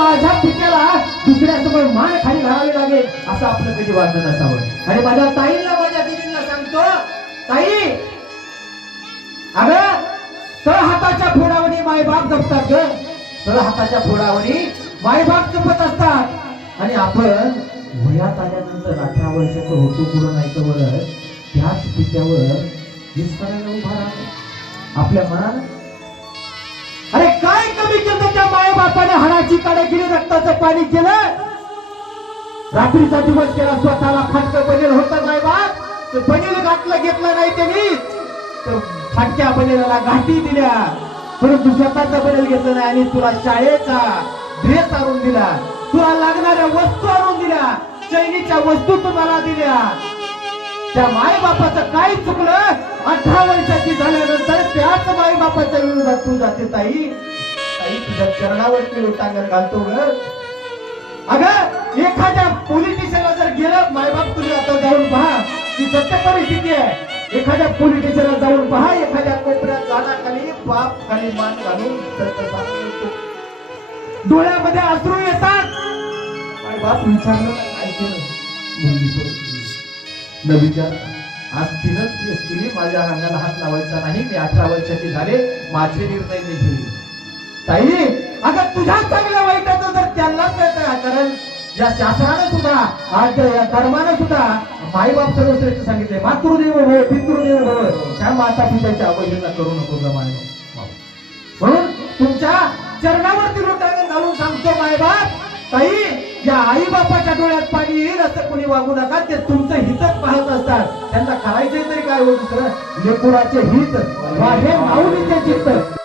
माझ्या पित्याला दुसऱ्यासमोर मान खाली घालावी लागेल असं आपलं कधी वाटत नसावं. आणि माझ्या ताईला माझ्या दिदीला सांगतो, ताई अगं तळ हाताच्या फोडावणी मायबाप जपतात ग, तळ हाताच्या फोडावणी मायबाप जपत असतात. आणि आपण वयात आल्यानंतर 18 वर्षाचं होतो पुढं नाही तर त्याच पित्यावर वीस करायला उभा राहतो आपल्या मनात. अरे काय कमी केलं त्या मायबापाने? हाडाची काढा केली, रक्ताचं पाणी केलं, रात्रीचा दिवस केला, स्वतःला फाटकं बनेल होतं मायबाप, ते बनेल घातलं घेतलं नाही त्यांनी, तर फाटक्या बनेला घाटी दिल्या, परंतु स्वतःचा बनेल घेतलं नाही. आणि तुला शाळेचा ड्रेस आणून दिला, तुला लागणाऱ्या वस्तू आणून दिल्या, चैनीच्या वस्तू तुम्हाला दिल्या. त्या मायबापाचं काय चुकलं? 18 वर्षाची झाल्यानंतर त्याच मायबापाच्या विरोधात तू जाते. ताई ताई तुझ्या चरणावरती लोटांगण घालतो ग. अगं एखाद्या पोलीस स्टेशनला जर गेलं मायबाप, तुम्ही आता जाऊन पहा की सत्य परिस्थिती आहे. एखाद्या पोलीस स्टेशनला जाऊन पहा, एखाद्या कोपऱ्यात झाडाखाली बाप खाली मान घालून डोळ्यामध्ये अश्रू येतात. मायबाप विचारलं काय केलं? न विचार आज तिनंच केस केली, माझ्या अंगाला हात लावायचा नाही, मी 18 वर्षाची झाले, माझे निर्णय मी घेईल. ताई अगं तुझ्या चांगल्या वाईटाचं जर त्यांनाच कळतं, कारण या शास्त्रानं सुद्धा आज या धर्मानं सुद्धा माईबाप सर्वश्रेष्ठ सांगितले, मातृदेव भव पितृदेव भव, त्या माता पित्याच्या अवहेलना करू नको जमाने. म्हणून तुमच्या चरणावरती लोटांगण घालून सांगतो मायबाप, ताई या आई बापाच्या डोळ्यात पाणी येईल असं कोणी वागू नका. ते तुमचं हितच पाहत असतात, त्यांना करायचंय तरी काय हो दुसरं, लेकुराचे हित हे माऊलीचे चित्त.